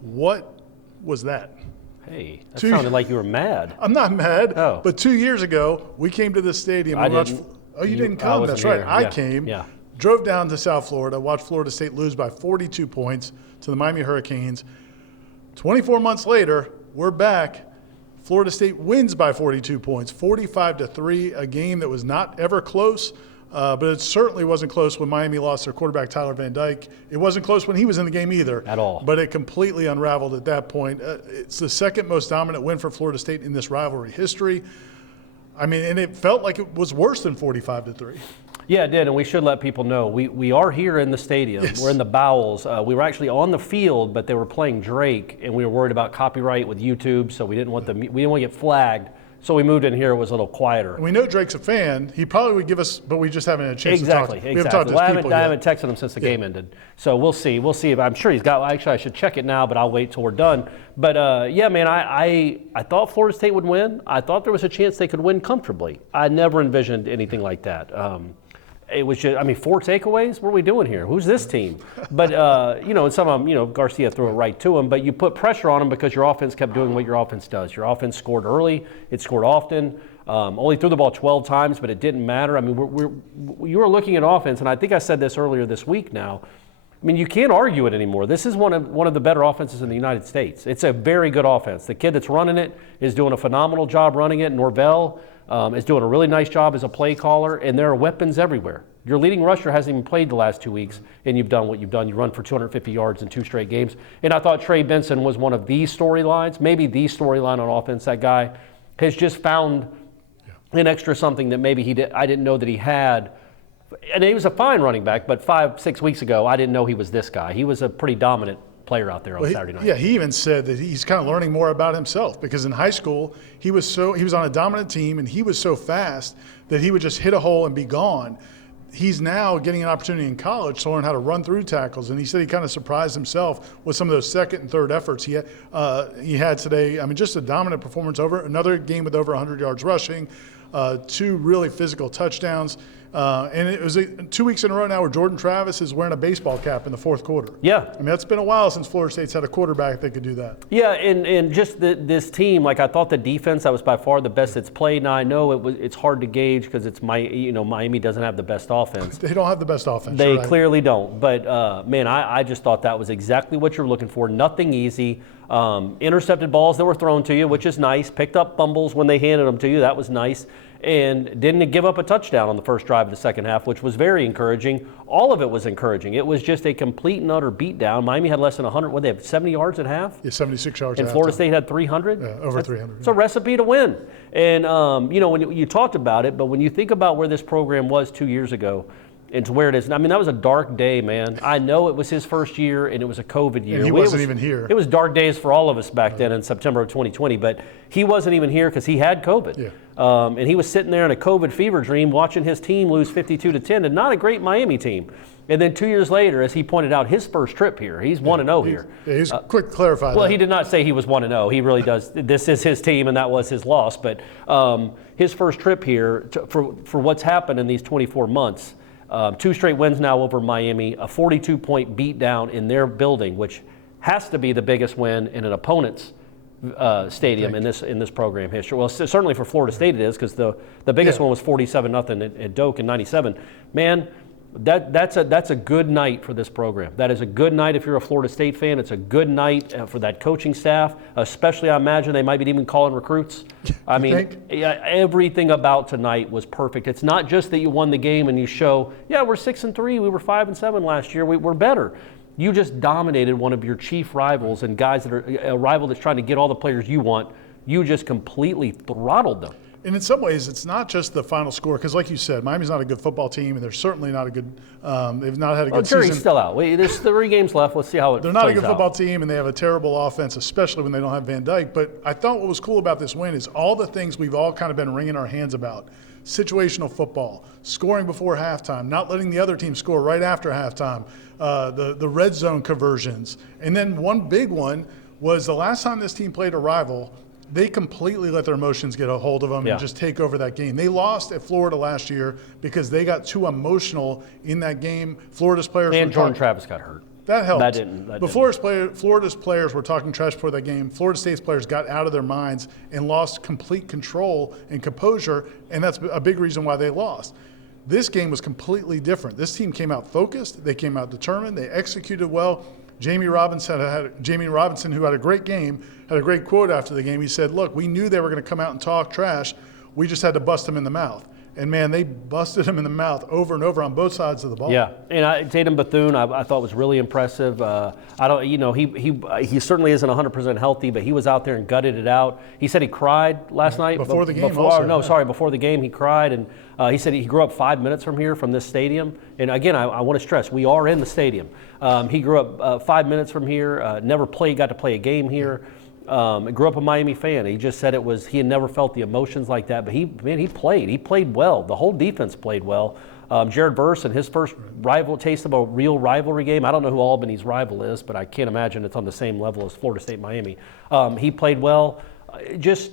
What was that? Hey, that sounded like you were mad. I'm not mad. Oh. But 2 years ago, we came to this stadium. I and watched, didn't. Oh, you didn't come? That's right. Here. I Yeah. came. Yeah. Drove down to South Florida, watched Florida State lose by 42 points to the Miami Hurricanes. 24 months later, we're back. Florida State wins by 42 points, 45-3, a game that was not ever close, but it certainly wasn't close when Miami lost their quarterback, Tyler Van Dyke. It wasn't close when he was in the game either. At all. But it completely unraveled at that point. It's the second most dominant win for Florida State in this rivalry history. I mean, and it felt like it was worse than 45-3. Yeah, it did, and we should let people know. We are here in the stadium. Yes. We're in the bowels. We were actually on the field, but they were playing Drake, and we were worried about copyright with YouTube, so we didn't want to get flagged. So we moved in here. It was a little quieter. And we know Drake's a fan. He probably would give us, but we just haven't had a chance to talk. We haven't talked to Well, his people I yet. haven't texted him since the game ended. So we'll see. We'll see. I'm sure he's got. Actually, I should check it now, but I'll wait till we're done. But yeah, man, I thought Florida State would win. I thought there was a chance they could win comfortably. I never envisioned anything like that. It was just, 4 takeaways? What are we doing here? Who's this team? But, and some of them, Garcia threw it right to him, but you put pressure on them because your offense kept doing what your offense does. Your offense scored early. It scored often. Only threw the ball 12 times, but it didn't matter. I mean, you were looking at offense, and I think I said this earlier this week now. I mean, you can't argue it anymore. This is one of the better offenses in the United States. It's a very good offense. The kid that's running it is doing a phenomenal job running it. Norvell is doing a really nice job as a play caller, and there are weapons everywhere. Your leading rusher hasn't even played the last 2 weeks, and you've done what you've done. You run for 250 yards in 2 straight games. And I thought Trey Benson was one of these storylines, maybe the storyline on offense. That guy has just found an extra something that maybe I didn't know that he had. And he was a fine running back, but 5-6 weeks ago, I didn't know he was this guy. He was a pretty dominant player out there on Saturday night. Yeah, he even said that he's kind of learning more about himself because in high school he was on a dominant team and he was so fast that he would just hit a hole and be gone. He's now getting an opportunity in college to learn how to run through tackles, and he said he kind of surprised himself with some of those second and third efforts he had today. I mean, just a dominant performance over another game with over 100 yards rushing, 2 really physical touchdowns. And it was 2 weeks in a row now where Jordan Travis is wearing a baseball cap in the fourth quarter. Yeah. I mean, that's been a while since Florida State's had a quarterback that could do that. Yeah, and just this team, like I thought the defense, that was by far the best it's played. Now I know it's hard to gauge because it's Miami doesn't have the best offense. They don't have the best offense. They right? clearly don't. But, man, I just thought that was exactly what you're looking for. Nothing easy. Intercepted balls that were thrown to you, which is nice. Picked up fumbles when they handed them to you. That was nice. And didn't give up a touchdown on the first drive of the second half, which was very encouraging. All of it was encouraging. It was just a complete and utter beatdown. Miami had less than 100. What, they have 70 yards at half? Yeah, 76 yards. And Florida State had 300? Yeah, over 300. It's a recipe to win. And, when you talked about it, but when you think about where this program was 2 years ago, and to where it is. I mean, that was a dark day, man. I know it was his first year, and it was a COVID year. And he wasn't even here. It was dark days for all of us back then in September of 2020, but he wasn't even here because he had COVID. Yeah. And he was sitting there in a COVID fever dream watching his team lose 52-10 to not a great Miami team. And then 2 years later, as he pointed out, his first trip here, he's 1-0 here. Yeah, he's quick to clarify Well, that. he did not say he was 1-0. He really does. This is his team, and that was his loss. But his first trip here, for what's happened in these 24 months, 2 straight wins now over Miami, a 42-point beatdown in their building, which has to be the biggest win in an opponent's stadium in this program history. Well, certainly for Florida State it is, because the biggest one was 47-0 at Doak in '97. Man, that's a good night for this program. That is a good night if you're a Florida State fan. It's a good night for that coaching staff, especially I imagine they might be even calling recruits. I mean, everything about tonight was perfect. It's not just that you won the game and you show, yeah, we're 6-3, we were 5-7 last year, we're better. You just dominated one of your chief rivals and guys that are a rival that's trying to get all the players you want. You just completely throttled them. And in some ways, it's not just the final score, because like you said, Miami's not a good football team, and they're certainly not a good they've not had a good jury's season. still out. There's 3 games left. Let's see how it They're not a good plays football out. team, and they have a terrible offense, especially when they don't have Van Dyke. But I thought what was cool about this win is all the things we've all kind of been wringing our hands about. Situational football, scoring before halftime, not letting the other team score right after halftime, the red zone conversions. And then one big one was the last time this team played a rival, they completely let their emotions get a hold of them and just take over that game. They lost at Florida last year because they got too emotional in that game. Florida's players and Jordan Travis got hurt. That helped. That didn't. Florida's players were talking trash before that game. Florida State's players got out of their minds and lost complete control and composure, and that's a big reason why they lost. This game was completely different. This team came out focused. They came out determined. They executed well. Jamie Robinson, who had a great game, had a great quote after the game. He said, look, we knew they were going to come out and talk trash. We just had to bust them in the mouth. And, man, they busted him in the mouth over and over on both sides of the ball. Yeah, and Tatum Bethune I thought was really impressive. He certainly isn't 100% healthy, but he was out there and gutted it out. He said he cried last night. Before the game before the game he cried. And he said he grew up 5 minutes from here, from this stadium. And, again, I want to stress, we are in the stadium. He grew up 5 minutes from here, got to play a game here. Grew up a Miami fan. He just said he had never felt the emotions like that. But he played well. The whole defense played well. Jared Verse in his first taste of a real rivalry game. I don't know who Albany's rival is, but I can't imagine it's on the same level as Florida State Miami. He played well. Just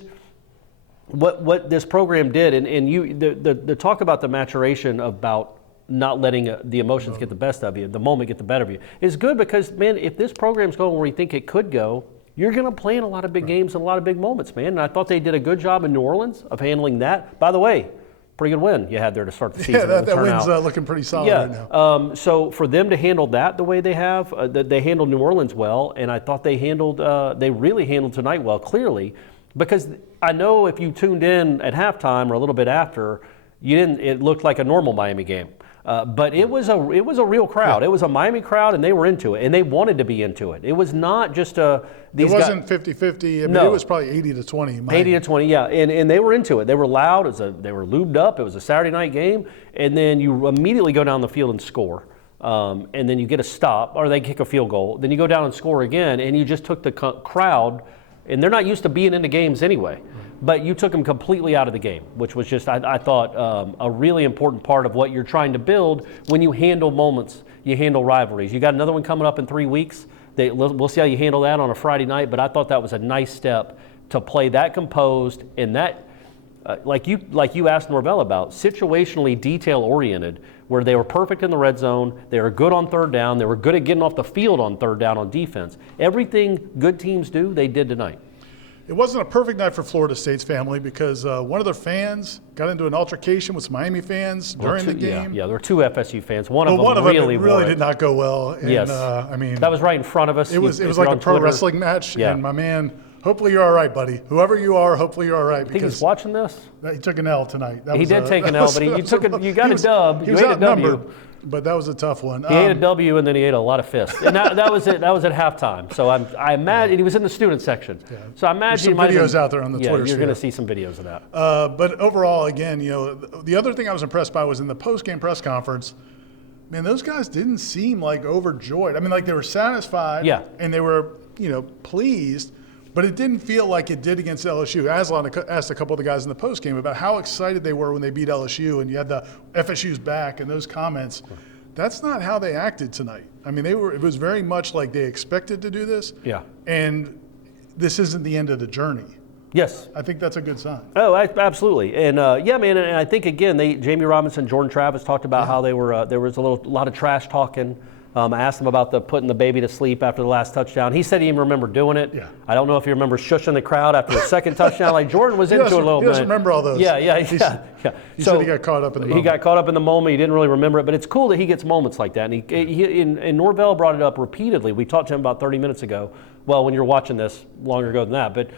what this program did, and the talk about the maturation about not letting the emotions get the best of you, the moment get the better of you, is good because, man, if this program's going where you think it could go, you're going to play in a lot of big games and a lot of big moments, man. And I thought they did a good job in New Orleans of handling that. By the way, pretty good win you had there to start the season. Yeah, that win's looking pretty solid right now. So for them to handle that the way they have, they handled New Orleans well, and I thought they really handled tonight well, clearly, because I know if you tuned in at halftime or a little bit after, it looked like a normal Miami game. But it was a real crowd. Yeah. It was a Miami crowd, and they were into it, and they wanted to be into it. It was not just it wasn't 50-50. I mean, it was probably 80-20. 80-20, yeah. And they were into it. They were loud. They were lubed up. It was a Saturday night game. And then you immediately go down the field and score. And then you get a stop, or they kick a field goal. Then you go down and score again, and you just took the crowd, and they're not used to being into games anyway. But you took them completely out of the game, which was just, I thought, a really important part of what you're trying to build when you handle moments, you handle rivalries. You got another one coming up in 3 weeks. We'll see how you handle that on a Friday night, but I thought that was a nice step to play that composed and that, like you asked Norvell about, situationally detail-oriented, where they were perfect in the red zone, they were good on third down, they were good at getting off the field on third down on defense. Everything good teams do, they did tonight. It wasn't a perfect night for Florida State's family because one of their fans got into an altercation with some Miami fans during the game. Yeah, there were two FSU fans. One of them really did not go well. And, yes, that was right in front of us. It was like a pro wrestling match, and my man, hopefully you're all right, buddy. Whoever you are, hopefully you're all right. I think he's watching this. He took an L tonight. He did take an L, but you got a dub. He was outnumbered. But that was a tough one. He ate a W and then he ate a lot of fists. And that was it. That was at halftime. So I imagine he was in the student section. Yeah. So I imagine there's some videos out there on the Twitter. You're going to see some videos of that. But overall, again, the other thing I was impressed by was in the post-game press conference. Man, those guys didn't seem like overjoyed. I mean, like they were satisfied. Yeah. And they were, pleased. But it didn't feel like it did against LSU. Aslan asked a couple of the guys in the postgame about how excited they were when they beat LSU, and you had the FSU's back and those comments. That's not how they acted tonight. I mean, it was very much like they expected to do this. Yeah. And this isn't the end of the journey. Yes. I think that's a good sign. Oh, absolutely. And man, and I think again, Jamie Robinson, Jordan Travis talked about how they were. There was a lot of trash talking. I asked him about putting the baby to sleep after the last touchdown. He said he even remembered doing it. Yeah. I don't know if he remembers shushing the crowd after the second touchdown. Like Jordan was into it a little bit. He doesn't remember all those. Yeah. He said he got caught up in the moment. He got caught up in the moment. He didn't really remember it. But it's cool that he gets moments like that. And Norvell brought it up repeatedly. We talked to him about 30 minutes ago. Well, when you're watching this, longer ago than that. But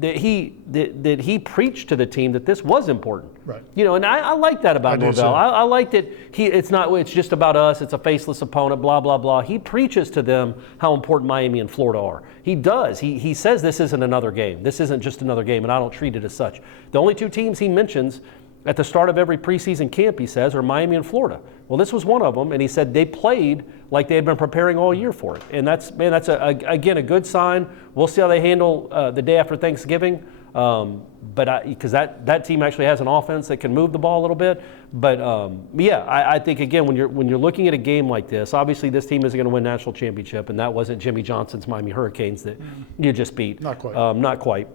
that he preached to the team that this was important. Right. And I like that about Norvell. I like that it's just about us. It's a faceless opponent, blah, blah, blah. He preaches to them how important Miami and Florida are. He does. He says this isn't another game. This isn't just another game, and I don't treat it as such. The only two teams he mentions at the start of every preseason camp, he says, are Miami and Florida. Well, this was one of them, and he said they played like they had been preparing all year for it. And that's again a good sign. We'll see how they handle the day after Thanksgiving. Because that team actually has an offense that can move the ball a little bit. But I think again when you're looking at a game like this, obviously this team isn't going to win national championship, and that wasn't Jimmy Johnson's Miami Hurricanes that you just beat. Not quite. Not quite.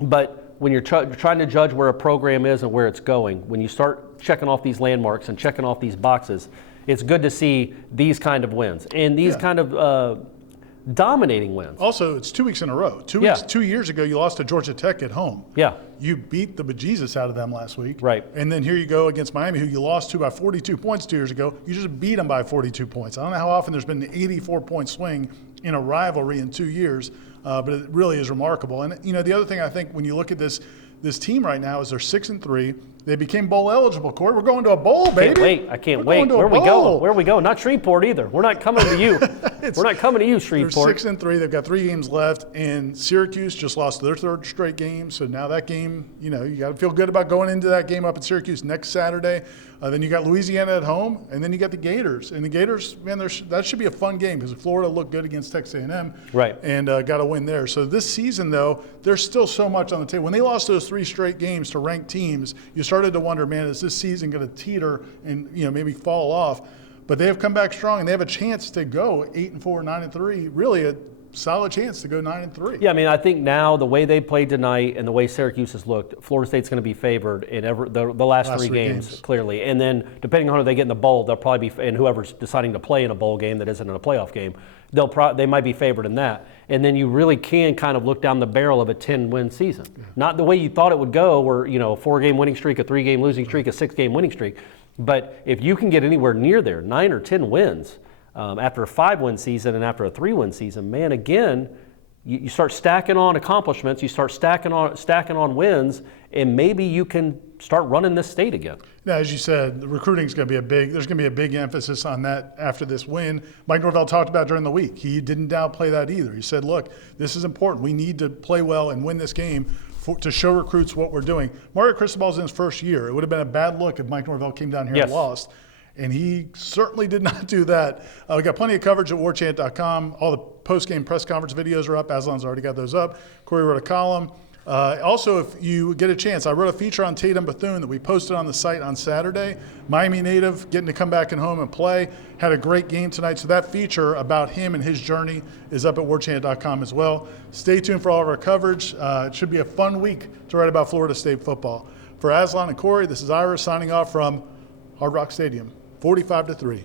But when you're trying to judge where a program is and where it's going, when you start checking off these landmarks and checking off these boxes, it's good to see these kind of wins and these kind of dominating wins. Also, it's 2 weeks in a row. 2 years ago, you lost to Georgia Tech at home. Yeah. You beat the bejesus out of them last week. Right. And then here you go against Miami, who you lost to by 42 points 2 years ago. You just beat them by 42 points. I don't know how often there's been an 84-point swing in a rivalry in 2 years, but it really is remarkable. And, the other thing I think when you look at this team right now is they're 6-3. They became bowl eligible, Corey. We're going to a bowl, baby. I can't wait. Where are we going? Where are we going? Not Shreveport either. We're not coming to you. We're not coming to you, Shreveport. They're 6-3. They've got 3 games left, and Syracuse just lost their 3rd straight game. So now that game, you got to feel good about going into that game up in Syracuse next Saturday. Then you got Louisiana at home, and then you got the Gators. And the Gators, man, that should be a fun game because Florida looked good against Texas A&M, right? And got a win there. So this season, though, there's still so much on the table. When they lost those 3 straight games to ranked teams, you started to wonder, man, is this season going to teeter and maybe fall off? But they have come back strong, and they have a chance to go 8-4, 9-3. Really a solid chance to go 9-3. Yeah, I mean, I think now the way they played tonight and the way Syracuse has looked, Florida State's going to be favored in the last three games, clearly. And then depending on who they get in the bowl, they'll probably be, and whoever's deciding to play in a bowl game that isn't in a playoff game, they might be favored in that. And then you really can kind of look down the barrel of a 10-win season. Yeah. Not the way you thought it would go, where, a 4-game winning streak, a 3-game losing streak, a 6-game winning streak. But if you can get anywhere near there, 9 or 10 wins, after a 5-win season and after a 3-win season, man, again, you start stacking on accomplishments, you start stacking on wins, and maybe you can start running this state again. Now, as you said, the recruiting is going to be there's going to be a big emphasis on that after this win. Mike Norvell talked about during the week. He didn't downplay that either. He said, look, this is important. We need to play well and win this game to show recruits what we're doing. Mario Cristobal's in his first year. It would have been a bad look if Mike Norvell came down here and lost. And he certainly did not do that. We got plenty of coverage at warchant.com. All the post-game press conference videos are up. Aslan's already got those up. Corey wrote a column. Also, if you get a chance, I wrote a feature on Tatum Bethune that we posted on the site on Saturday. Miami native, getting to come back and home and play. Had a great game tonight. So that feature about him and his journey is up at warchant.com as well. Stay tuned for all of our coverage. It should be a fun week to write about Florida State football. For Aslan and Corey, this is Ira signing off from Hard Rock Stadium. 45-3.